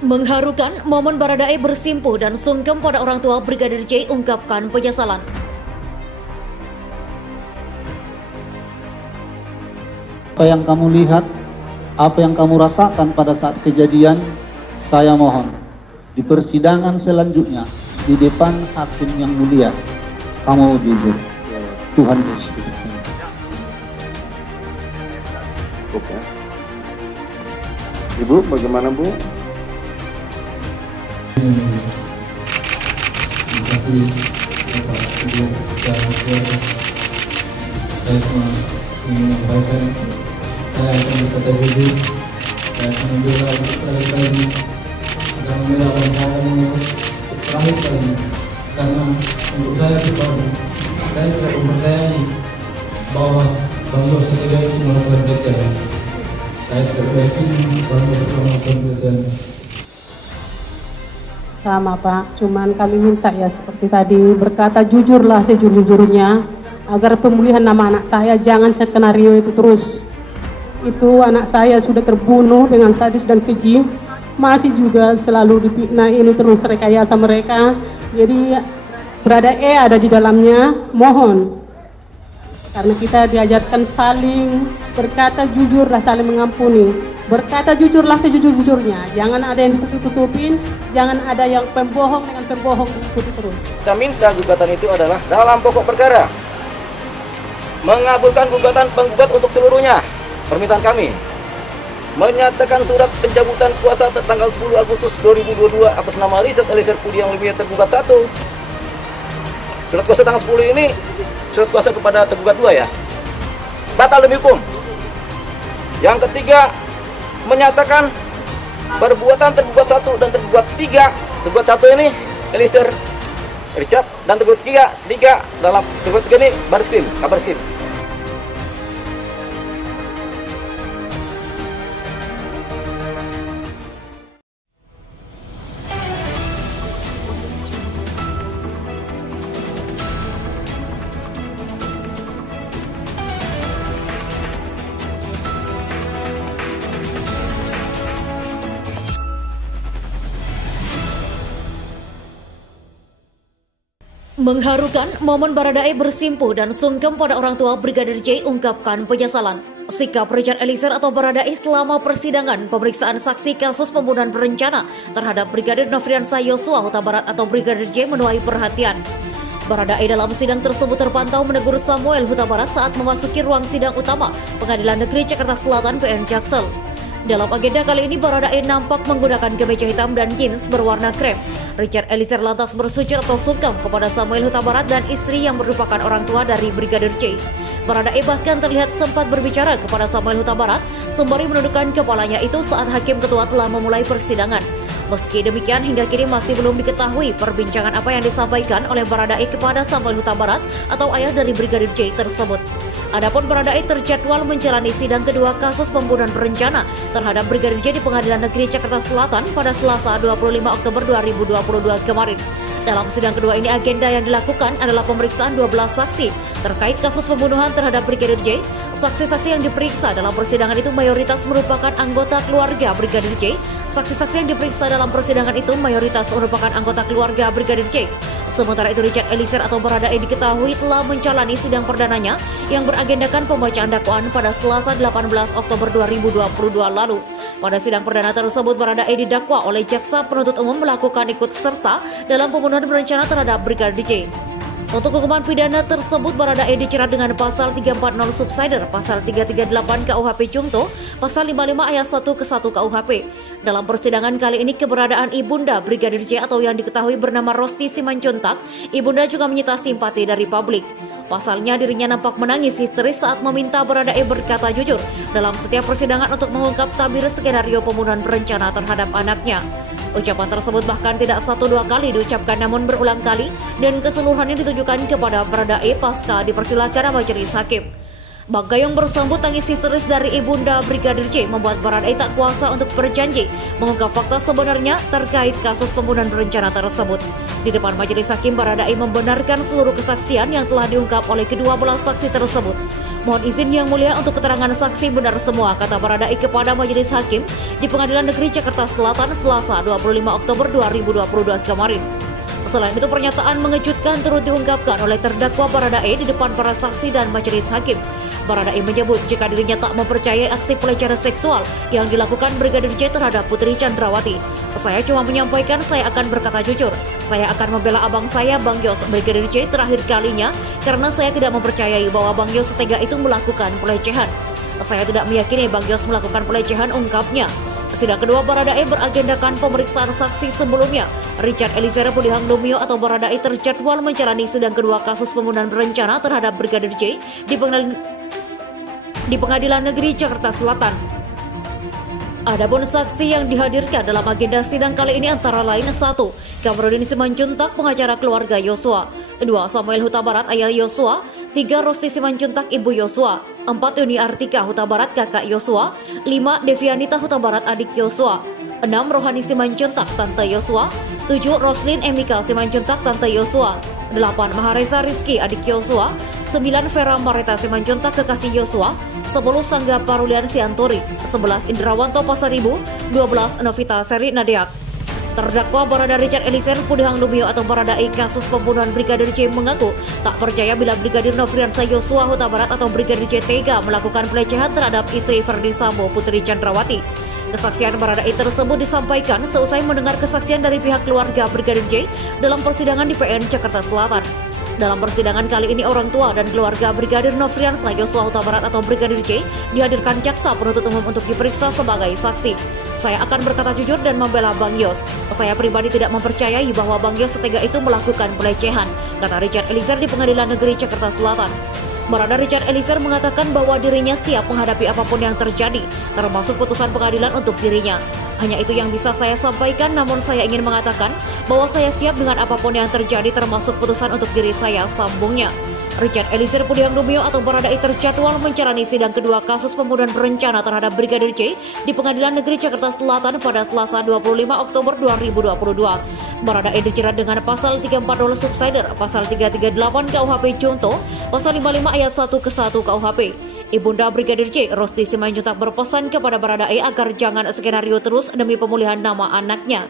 Mengharukan momen Baradae bersimpuh dan sungkem pada orang tua Brigadir J ungkapkan penyesalan. Apa yang kamu lihat, apa yang kamu rasakan pada saat kejadian, saya mohon di persidangan selanjutnya di depan hakim yang mulia, kamu jujur. Tuhan Yesus. Oke. Ibu, bagaimana Bu? Saya cuma ingin menyampaikan saya akan berkata jujur, saya akan membela untuk terakhir kali, akan membela orang saya terakhir kali, karena untuk saya pribadi saya tidak mempercayai bahwa Bang Yos Tega itu melakukan pelecehan. Saya tidak yakin Bang Yos itu melakukan pelecehan. Sama Pak, cuman kami minta ya seperti tadi, berkata jujurlah sejujur-jujurnya agar pemulihan nama anak saya, jangan skenario itu terus. Itu anak saya sudah terbunuh dengan sadis dan keji, masih juga selalu dipitnah, ini terus rekayasa mereka. Jadi Baradae ada di dalamnya, mohon. Karena kita diajarkan saling berkata jujurlah, saling mengampuni. Berkata jujurlah sejujur-jujurnya, jangan ada yang ditutup-tutupin, jangan ada yang pembohong dengan pembohong diikuti terus. Kita minta gugatan itu adalah dalam pokok perkara mengabulkan gugatan penggugat untuk seluruhnya. Permintaan kami menyatakan surat pencabutan kuasa tanggal 10 Agustus 2022 atas nama Richard Eliezer Pudi yang lebihnya tergugat 1. Surat kuasa tanggal 10 ini surat kuasa kepada tergugat 2 ya, batal demi hukum. Yang ketiga, menyatakan perbuatan tergugat 1 dan tergugat 3. Tergugat 1 ini Eliezer Richard dan tergugat 3 dalam tergugat 3 ini Bareskrim, Kabareskrim. Mengharukan momen Baradae bersimpuh dan sungkem pada orang tua Brigadir J ungkapkan penyesalan. Sikap Richard Eliezer atau Baradae selama persidangan pemeriksaan saksi kasus pembunuhan berencana terhadap Brigadir Nofriansah Yosua Huta Barat atau Brigadir J menuai perhatian. Baradae dalam sidang tersebut terpantau menegur Samuel Huta Barat saat memasuki ruang sidang utama Pengadilan Negeri Jakarta Selatan PN Jaksel. Dalam agenda kali ini, Baradae nampak menggunakan kemeja hitam dan jeans berwarna krem. Richard Eliezer lantas bersujud atau sungkem kepada Samuel Huta Barat dan istri yang merupakan orang tua dari Brigadir J. Baradae bahkan terlihat sempat berbicara kepada Samuel Huta Barat sembari menundukkan kepalanya itu saat hakim ketua telah memulai persidangan. Meski demikian, hingga kini masih belum diketahui perbincangan apa yang disampaikan oleh Baradae kepada Samuel Huta Barat atau ayah dari Brigadir J tersebut. Adapun Baradae terjadwal menjalani sidang kedua kasus pembunuhan berencana terhadap Brigadir J di Pengadilan Negeri Jakarta Selatan pada Selasa 25 Oktober 2022 kemarin. Dalam sidang kedua ini, agenda yang dilakukan adalah pemeriksaan 12 saksi terkait kasus pembunuhan terhadap Brigadir J. Saksi-saksi yang diperiksa dalam persidangan itu mayoritas merupakan anggota keluarga Brigadir J. Saksi-saksi yang diperiksa dalam persidangan itu mayoritas merupakan anggota keluarga Brigadir J. Sementara itu, Richard Eliezer atau Baradae diketahui telah menjalani sidang perdananya yang beragendakan pembacaan dakwaan pada Selasa 18 Oktober 2022 lalu. Pada sidang perdana tersebut, Baradae didakwa oleh jaksa penuntut umum melakukan ikut serta dalam pembunuhan berencana terhadap Brigadir J. Untuk hukuman pidana tersebut, Baradae dijerat dengan pasal 340 subsider, pasal 338 KUHP Cungto, pasal 55 ayat 1 ke 1 KUHP. Dalam persidangan kali ini, keberadaan ibunda Brigadir J atau yang diketahui bernama Rosti Simanjuntak, ibunda juga menyita simpati dari publik. Pasalnya, dirinya nampak menangis histeris saat meminta Baradae berkata jujur dalam setiap persidangan untuk mengungkap tabir skenario pembunuhan berencana terhadap anaknya. Ucapan tersebut bahkan tidak 1-2 kali diucapkan, namun berulang kali dan keseluruhannya ditujukan kepada Baradae pasca dipersilakan majelis hakim. Bagayong bersambut tangis histeris dari ibunda Brigadir J membuat Baradae tak kuasa untuk berjanji mengungkap fakta sebenarnya terkait kasus pembunuhan berencana tersebut. Di depan majelis hakim, Baradae membenarkan seluruh kesaksian yang telah diungkap oleh kedua belah saksi tersebut. Mohon izin Yang Mulia untuk keterangan saksi benar semua, kata Baradae kepada Majelis Hakim di Pengadilan Negeri Jakarta Selatan Selasa 25 Oktober 2022 kemarin. Selain itu, pernyataan mengejutkan turut diungkapkan oleh terdakwa Baradae di depan para saksi dan majelis hakim. Baradae menyebut jika dirinya tak mempercayai aksi pelecehan seksual yang dilakukan Brigadir J terhadap Putri Chandrawati. Saya cuma menyampaikan saya akan berkata jujur. Saya akan membela abang saya, Bang Yos, Brigadir J terakhir kalinya karena saya tidak mempercayai bahwa Bang Yos tega itu melakukan pelecehan. Saya tidak meyakini Bang Yos melakukan pelecehan, ungkapnya. Sidang kedua Baradae beragendakan pemeriksaan saksi sebelumnya. Richard Eliezer Pudihang Lumiu atau Baradae terjadwal menjalani sidang kedua kasus pembunuhan berencana terhadap Brigadir J di Pengadilan Negeri Jakarta Selatan. Adapun saksi yang dihadirkan dalam agenda sidang kali ini antara lain 1. Kamarudin Simanjuntak, pengacara keluarga Yosua. 2. Samuel Huta Barat, ayah Yosua. 3. Rosti Simanjuntak, ibu Yosua. 4. Yuni Artika Huta Barat, kakak Yosua. 5. Devianita Huta Barat, adik Yosua. 6. Rohani Simanjuntak, tante Yosua. 7. Roslin Emika Simanjuntak, tante Yosua. 8. Maharesa Rizky, adik Yosua. 9. Vera Mareta Simanjuntak, kekasih Yosua. 10. Sangga Parulian Sianturi. 11. Indrawanto Pasaribu. 12. Novita Seri Nadeak. Terdakwa Barada Richard Eliezer Pudihang Lumiu atau Baradae kasus pembunuhan Brigadir J mengaku tak percaya bila Brigadir Nofriansah Yosua Huta Barat atau Brigadir J tega melakukan pelecehan terhadap istri Verdi Sambo, Putri Chandrawati. Kesaksian Baradae tersebut disampaikan seusai mendengar kesaksian dari pihak keluarga Brigadir J dalam persidangan di PN Jakarta Selatan. Dalam persidangan kali ini, orang tua dan keluarga Brigadir Nofriansah Yosua Huta Barat atau Brigadir J dihadirkan jaksa penuntut umum untuk diperiksa sebagai saksi. Saya akan berkata jujur dan membela Bang Yos. Saya pribadi tidak mempercayai bahwa Bang Yos setega itu melakukan pelecehan, kata Richard Eliezer di Pengadilan Negeri Jakarta Selatan. Barada Richard Eliezer mengatakan bahwa dirinya siap menghadapi apapun yang terjadi, termasuk putusan pengadilan untuk dirinya. Hanya itu yang bisa saya sampaikan, namun saya ingin mengatakan bahwa saya siap dengan apapun yang terjadi, termasuk putusan untuk diri saya, sambungnya. Richard Eliezer Pudihang Lumiu atau Baradae terjadwal menjalani sidang kedua kasus pembunuhan berencana terhadap Brigadir J di Pengadilan Negeri Jakarta Selatan pada Selasa 25 Oktober 2022. Baradae dijerat dengan pasal 340 subsider, pasal 338 KUHP Contoh, pasal 55 ayat 1 ke 1 KUHP. Ibunda Brigadir J, Rosti Simanjuntak, berpesan kepada Baradae agar jangan skenario terus demi pemulihan nama anaknya.